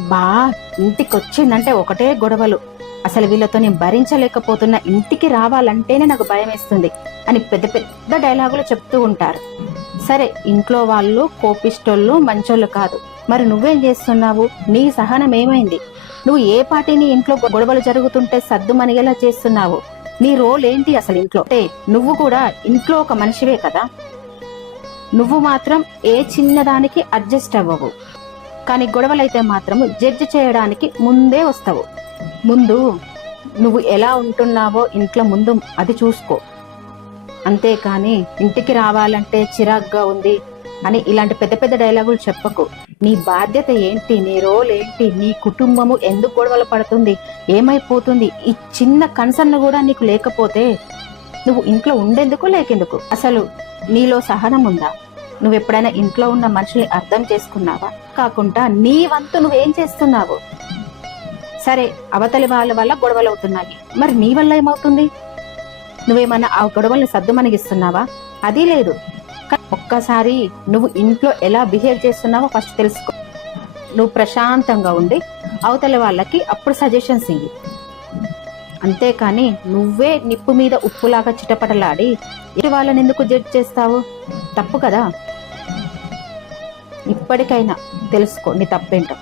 అబ్బా, ఇంటికి వచ్చిందంటే ఒకటే గొడవలు. అసలు వీళ్ళతో నేను భరించలేకపోతున్నా, ఇంటికి రావాలంటేనే నాకు భయం వేస్తుంది అని పెద్ద పెద్ద డైలాగులు చెప్తూ ఉంటారు. సరే, ఇంట్లో వాళ్ళు కోపిష్టోళ్ళు, మంచోళ్ళు కాదు. మరి నువ్వేం చేస్తున్నావు? నీ సహనం ఏమైంది? నువ్వు ఏ పాటిని ఇంట్లో గొడవలు జరుగుతుంటే సద్దు మనిగేలా చేస్తున్నావు? నీ రోల్ ఏంటి అసలు ఇంట్లో? అంటే నువ్వు కూడా ఇంట్లో ఒక మనిషివే కదా. నువ్వు మాత్రం ఏ చిన్నదానికి అడ్జస్ట్ అవ్వవు, కానీ గొడవలైతే మాత్రం జడ్జి చేయడానికి ముందే వస్తావు. ముందు నువ్వు ఎలా ఉంటున్నావో ఇంట్లో ముందు అది చూసుకో. అంతేకాని ఇంటికి రావాలంటే చిరాగ్గా ఉంది అని ఇలాంటి పెద్ద పెద్ద డైలాగులు చెప్పకు. నీ బాధ్యత ఏంటి? నీ రోల్ ఏంటి? నీ కుటుంబము ఎందుకు గొడవలు పడుతుంది, ఏమైపోతుంది, ఈ చిన్న కన్సర్న్ కూడా నీకు లేకపోతే నువ్వు ఇంట్లో ఉండేందుకు లేకెందుకు? అసలు నీలో సహనం ఉందా? నువ్వు ఎప్పుడైనా ఇంట్లో ఉన్న మనుషుల్ని అర్థం చేసుకున్నావా? కాకుండా నీ వంతు నువ్వేం చేస్తున్నావు? సరే, అవతలి వాళ్ళ వల్ల గొడవలు అవుతున్నాయి, మరి నీ వల్ల ఏమవుతుంది? నువ్వేమన్నా ఆ గొడవల్ని సద్దుమణిగిస్తున్నావా? అది లేదు. ఒక్కసారి నువ్వు ఇంట్లో ఎలా బిహేవ్ చేస్తున్నావో ఫస్ట్ తెలుసుకో. నువ్వు ప్రశాంతంగా ఉండి అవతలి వాళ్ళకి అప్పుడు సజెషన్స్ ఇయ్యి. అంతేకాని నువ్వే నిప్పు మీద ఉప్పులాగా చిటపటలాడి ఇటు వాళ్ళని ఎందుకు జడ్జ్ చేస్తావు? తప్పు కదా. ఇప్పటికైనా తెలుసుకో నీ తప్పేంటో.